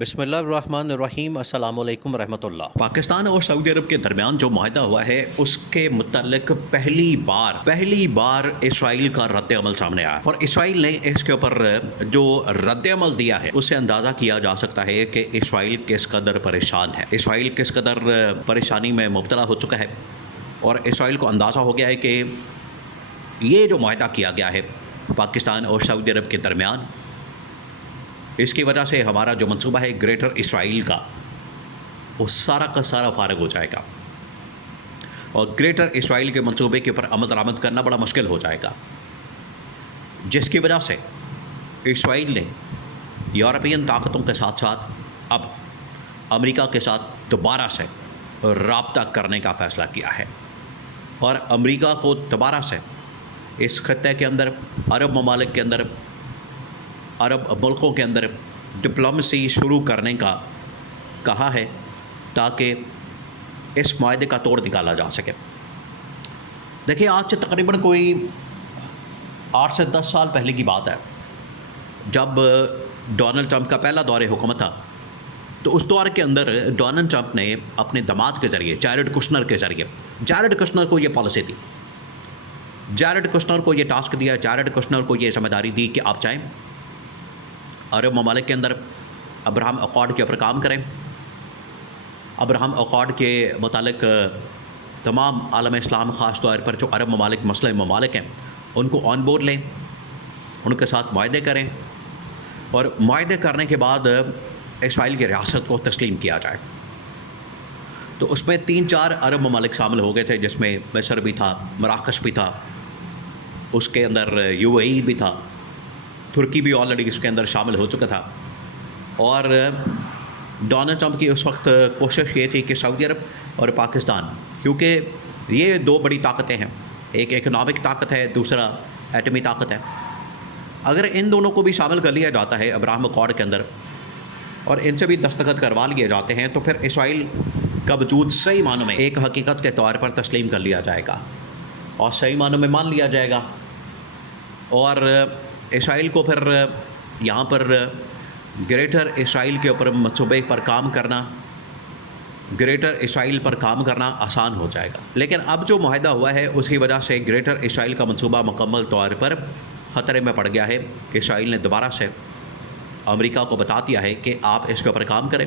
بسم اللہ الرحمن الرحیم۔ السلام علیکم ورحمۃ اللہ۔ پاکستان اور سعودی عرب کے درمیان جو معاہدہ ہوا ہے اس کے متعلق پہلی بار اسرائیل کا رد عمل سامنے آیا، اور اسرائیل نے اس کے اوپر جو رد عمل دیا ہے اس سے اندازہ کیا جا سکتا ہے کہ اسرائیل کس قدر پریشان ہے، اسرائیل کس قدر پریشانی میں مبتلا ہو چکا ہے، اور اسرائیل کو اندازہ ہو گیا ہے کہ یہ جو معاہدہ کیا گیا ہے پاکستان اور سعودی عرب کے درمیان، اس کی وجہ سے ہمارا جو منصوبہ ہے گریٹر اسرائیل کا، وہ سارا کا سارا فارغ ہو جائے گا، اور گریٹر اسرائیل کے منصوبے کے اوپر عمل درآمد کرنا بڑا مشکل ہو جائے گا، جس کی وجہ سے اسرائیل نے یورپین طاقتوں کے ساتھ ساتھ اب امریکہ کے ساتھ دوبارہ سے رابطہ کرنے کا فیصلہ کیا ہے، اور امریکہ کو دوبارہ سے اس خطے کے اندر، عرب ممالک کے اندر، عرب ملکوں کے اندر ڈپلومیسی شروع کرنے کا کہا ہے، تاکہ اس معاہدے کا توڑ نکالا جا سکے۔ دیکھیں، آج سے تقریباً کوئی 8 سے 10 سال پہلے کی بات ہے، جب ڈونلڈ ٹرمپ کا پہلا دور حکومت تھا، تو اس دور کے اندر ڈونلڈ ٹرمپ نے اپنے داماد کے ذریعے جیرڈ کشنر کو یہ پالیسی دی، جیرڈ کشنر کو یہ ٹاسک دیا، جیرڈ کشنر کو یہ ذمہ داری دی کہ آپ چاہیں عرب ممالک کے اندر ابراہم اکارڈ کے اوپر کام کریں، ابراہم اکارڈ کے متعلق تمام عالم اسلام، خاص طور پر جو عرب ممالک، مسلم ممالک ہیں، ان کو آن بورڈ لیں، ان کے ساتھ معاہدے کریں، اور معاہدے کرنے کے بعد اسرائیل کی ریاست کو تسلیم کیا جائے۔ تو اس میں 3-4 عرب ممالک شامل ہو گئے تھے، جس میں مصر بھی تھا، مراکش بھی تھا، اس کے اندر UAE بھی تھا، ترکی بھی آلریڈی اس کے اندر شامل ہو چکا تھا، اور ڈونلڈ ٹرمپ کی اس وقت کوشش یہ تھی کہ سعودی عرب اور پاکستان، کیونکہ یہ 2 بڑی طاقتیں ہیں، ایک اکنامک طاقت ہے، دوسرا ایٹمی طاقت ہے، اگر ان دونوں کو بھی شامل کر لیا جاتا ہے ابراہم اکارڈ کے اندر، اور ان سے بھی دستخط کروا لیے جاتے ہیں، تو پھر اسرائیل کا وجود صحیح معنوں میں ایک حقیقت کے طور پر تسلیم کر لیا جائے گا، اور صحیح معنوں میں مان لیا جائے گا، اور اسرائیل کو پھر یہاں پر گریٹر اسرائیل کے اوپر منصوبے پر کام کرنا، گریٹر اسرائیل پر کام کرنا آسان ہو جائے گا۔ لیکن اب جو معاہدہ ہوا ہے اس کی وجہ سے گریٹر اسرائیل کا منصوبہ مکمل طور پر خطرے میں پڑ گیا ہے۔ اسرائیل نے دوبارہ سے امریکہ کو بتا دیا ہے کہ آپ اس کے اوپر کام کریں،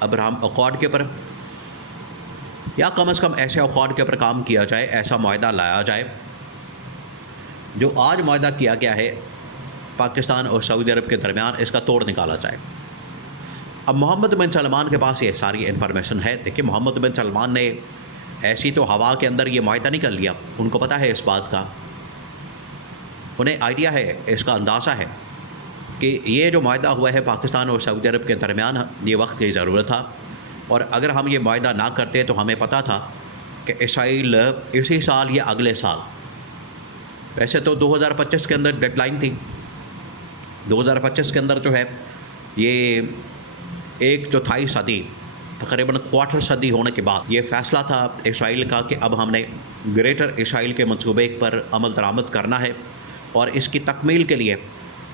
ابراہم اکارڈ کے اوپر، یا کم از کم ایسے اکارڈ کے اوپر کام کیا جائے، ایسا معاہدہ لایا جائے جو آج معاہدہ کیا گیا ہے پاکستان اور سعودی عرب کے درمیان، اس کا توڑ نکالا جائے۔ اب محمد بن سلمان کے پاس یہ ساری انفارمیشن ہے۔ دیکھیں، محمد بن سلمان نے ایسی تو ہوا کے اندر یہ معاہدہ نہیں کر لیا، ان کو پتہ ہے اس بات کا، انہیں آئیڈیا ہے، اس کا اندازہ ہے کہ یہ جو معاہدہ ہوا ہے پاکستان اور سعودی عرب کے درمیان، یہ وقت کی ضرورت تھا، اور اگر ہم یہ معاہدہ نہ کرتے تو ہمیں پتہ تھا کہ اسرائیل اسی سال یا اگلے سال، ویسے تو 2025 کے اندر ڈیڈ لائن تھی، 2025 کے اندر جو ہے یہ 1/4 صدی، تقریباً کوارٹر صدی ہونے کے بعد یہ فیصلہ تھا اسرائیل کا کہ اب ہم نے گریٹر اسرائیل کے منصوبے پر عمل درآمد کرنا ہے، اور اس کی تکمیل کے لیے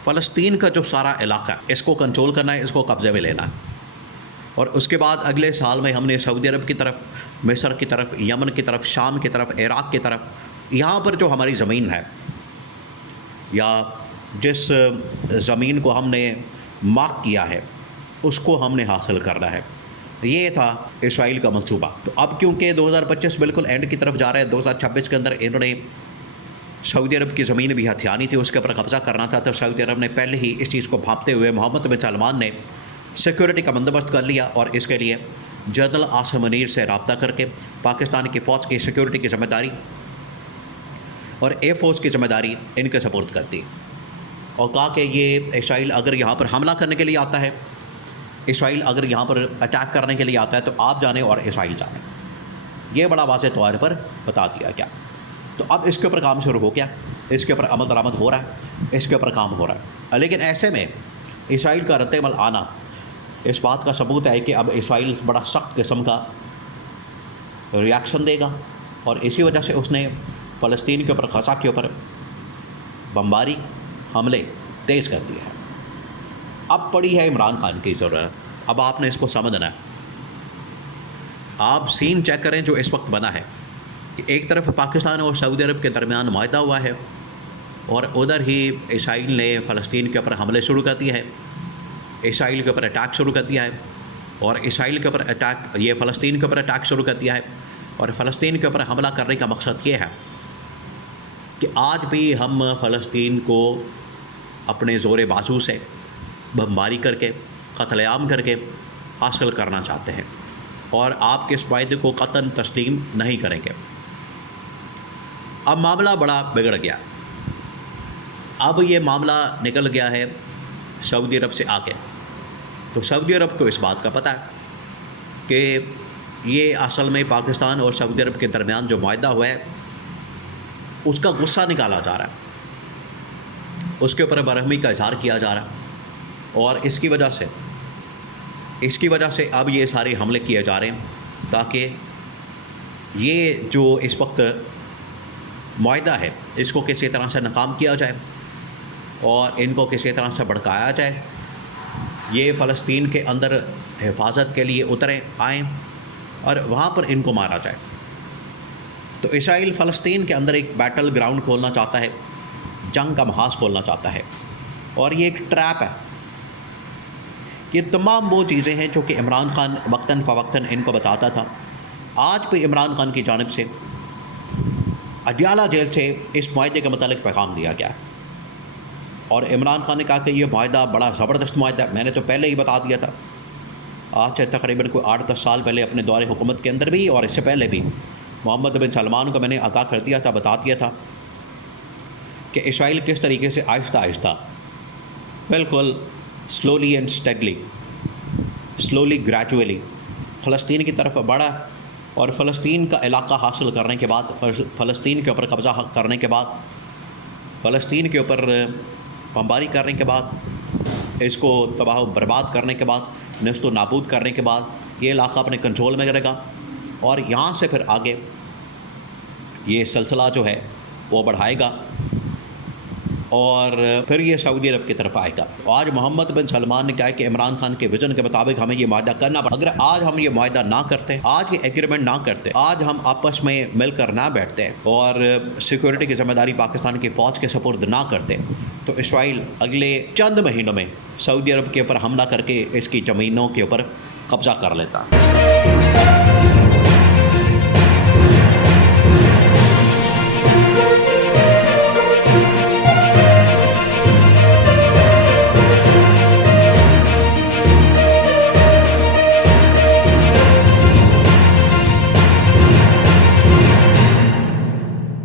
فلسطین کا جو سارا علاقہ ہے اس کو کنٹرول کرنا ہے، اس کو قبضے میں لینا ہے، اور اس کے بعد اگلے سال میں ہم نے سعودی عرب کی طرف، مصر کی طرف، یمن کی طرف، شام کی طرف، عراق کی طرف، یہاں پر جو ہماری زمین ہے، یا جس زمین کو ہم نے مارک کیا ہے، اس کو ہم نے حاصل کرنا ہے۔ یہ تھا اسرائیل کا منصوبہ۔ تو اب کیونکہ 2025 بالکل اینڈ کی طرف جا رہا ہے، 2026 کے اندر انہوں نے سعودی عرب کی زمین بھی ہتھیانی تھی، اس کے اوپر قبضہ کرنا تھا، تو سعودی عرب نے پہلے ہی اس چیز کو بھانپتے ہوئے محمد بن سلمان نے سیکورٹی کا بندوبست کر لیا، اور اس کے لیے جنرل عاصم منیر سے رابطہ کر کے پاکستان کی فوج کی سیکورٹی کی ذمہ داری اور ایئر فورس کی ذمہ داری ان کے سپورٹ کر دی، اور کہا کہ یہ اسرائیل اگر یہاں پر حملہ کرنے کے لیے آتا ہے، اسرائیل اگر یہاں پر اٹیک کرنے کے لیے آتا ہے، تو آپ جانیں اور اسرائیل جانیں، یہ بڑا واضح طور پر بتا دیا گیا۔ تو اب اس کے اوپر کام شروع ہو گیا، اس کے اوپر عمل درآمد ہو رہا ہے، اس کے اوپر کام ہو رہا ہے، لیکن ایسے میں اسرائیل کا رد عمل آنا اس بات کا ثبوت ہے کہ اب اسرائیل بڑا سخت قسم کا ریاکشن دے گا، اور اسی وجہ سے اس نے فلسطین کے اوپر، غزہ کے اوپر بمباری، حملے تیز کر دیا ہے۔ اب پڑی ہے عمران خان کی ضرورت، اب آپ نے اس کو سمجھنا ہے. آپ سین چیک کریں جو اس وقت بنا ہے کہ ایک طرف پاکستان اور سعودی عرب کے درمیان معاہدہ ہوا ہے اور ادھر ہی اسرائیل نے فلسطین کے اوپر حملے شروع کر دیے ہیں, اسرائیل کے اوپر اٹیک شروع کر دیا ہے, اور اسرائیل کے اوپر اٹیک یہ فلسطین کے اوپر اٹیک شروع کر دیا ہے. اور فلسطین کے اوپر حملہ کرنے کا مقصد یہ ہے کہ آج بھی ہم فلسطین کو اپنے زور بازو سے بمباری کر کے, قتل عام کر کے حاصل کرنا چاہتے ہیں, اور آپ کے اس معاہدے کو قطعاً تسلیم نہیں کریں گے. اب معاملہ بڑا بگڑ گیا. اب یہ معاملہ نکل گیا ہے سعودی عرب سے آ کے. تو سعودی عرب کو اس بات کا پتہ ہے کہ یہ اصل میں پاکستان اور سعودی عرب کے درمیان جو معاہدہ ہوا ہے اس کا غصہ نکالا جا رہا ہے, اس کے اوپر برہمی کا اظہار کیا جا رہا ہے, اور اس کی وجہ سے اب یہ سارے حملے کیے جا رہے ہیں تاکہ یہ جو اس وقت معاہدہ ہے اس کو کسی طرح سے ناکام کیا جائے اور ان کو کسی طرح سے بھڑکایا جائے. یہ فلسطین کے اندر حفاظت کے لیے اتریں آئیں اور وہاں پر ان کو مارا جائے. تو اسرائیل فلسطین کے اندر ایک بیٹل گراؤنڈ کھولنا چاہتا ہے, جنگ کا محاذ کھولنا چاہتا ہے, اور یہ ایک ٹریپ ہے. یہ تمام وہ چیزیں ہیں جو کہ عمران خان وقتاً فوقتاً ان کو بتاتا تھا. آج بھی عمران خان کی جانب سے اڈیالہ جیل سے اس معاہدے کے متعلق پیغام دیا گیا ہے, اور عمران خان نے کہا کہ یہ معاہدہ بڑا زبردست معاہدہ ہے. میں نے تو پہلے ہی بتا دیا تھا, آج سے تقریباً کوئی 8-10 سال پہلے اپنے دور حکومت کے اندر بھی اور اس سے پہلے بھی محمد بن سلمان کو میں نے آگاہ کر دیا تھا, بتا دیا تھا کہ اسرائیل کس طریقے سے آہستہ آہستہ, بالکل سلولی اینڈ اسٹیڈلی, سلولی گریجولی فلسطین کی طرف بڑھا, اور فلسطین کا علاقہ حاصل کرنے کے بعد, فلسطین کے اوپر قبضہ کرنے کے بعد, فلسطین کے اوپر بمباری کرنے کے بعد, اس کو تباہ و برباد کرنے کے بعد, نیست و نابود کرنے کے بعد یہ علاقہ اپنے کنٹرول میں کرے گا, اور یہاں سے پھر آگے یہ سلسلہ جو ہے وہ بڑھائے گا, اور پھر یہ سعودی عرب کی طرف آئے گا. آج محمد بن سلمان نے کہا کہ عمران خان کے ویژن کے مطابق ہمیں یہ معاہدہ کرنا پڑا. اگر آج ہم یہ معاہدہ نہ کرتے, آج یہ ایگریمنٹ نہ کرتے, آج ہم آپس میں مل کر نہ بیٹھتے اور سیکورٹی کی ذمہ داری پاکستان کی فوج کے سپرد نہ کرتے, تو اسرائیل اگلے چند مہینوں میں سعودی عرب کے اوپر حملہ کر کے اس کی زمینوں کے اوپر قبضہ کر لیتا.